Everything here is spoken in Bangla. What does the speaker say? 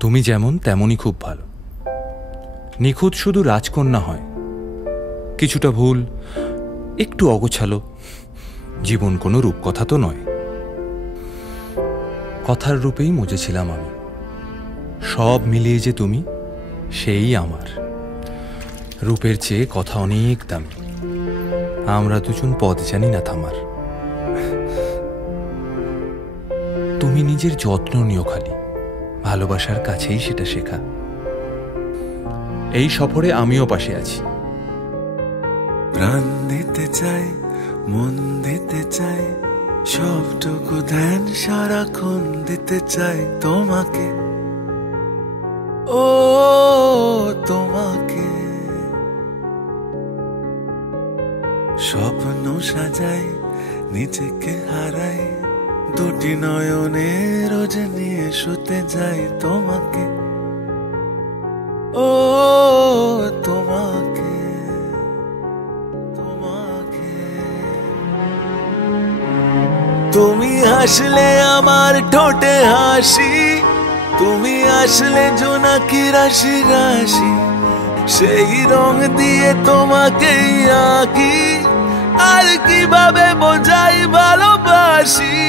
তুমি যেমন তেমনই খুব ভালো। নিখুঁত শুধু রাজকন্যা হয়, কিছুটা ভুল, একটু অগোছালো। জীবন কোনো রূপকথা তো নয়। কথার রূপেই মজেছিলাম আমি। সব মিলিয়ে যে তুমি, সেই আমার। রূপের চেয়ে কথা অনেক দামি। আমরা দুজন পথ জানি না থামার। তুমি নিজের যত্ন নিও খালি, ভালোবাসার কাছেই সেটা শেখা। এই সফরে আমিও পাশে আছি। প্রাণ দিতে চাই, মন দিতে চাই, সবটুকু ধ্যান সারাক্ষণ দিতে চাই তোমাকে, ও তোমাকে। স্বপ্ন সাজাই, নিজেকে হারাই, দুটি নয়নে রোজ নিয়ে শুতে যাই তোমাকে, ও তোমাকে, তোমাকে। তুমি হাসলে আমার ঠোঁটে হাসি, তুমি আসলে জোনাকি রাশি রাশি, সেই রং দিয়ে তোমাকেই আঁকি, আর কিভাবে বোঝাই ভালোবাসি।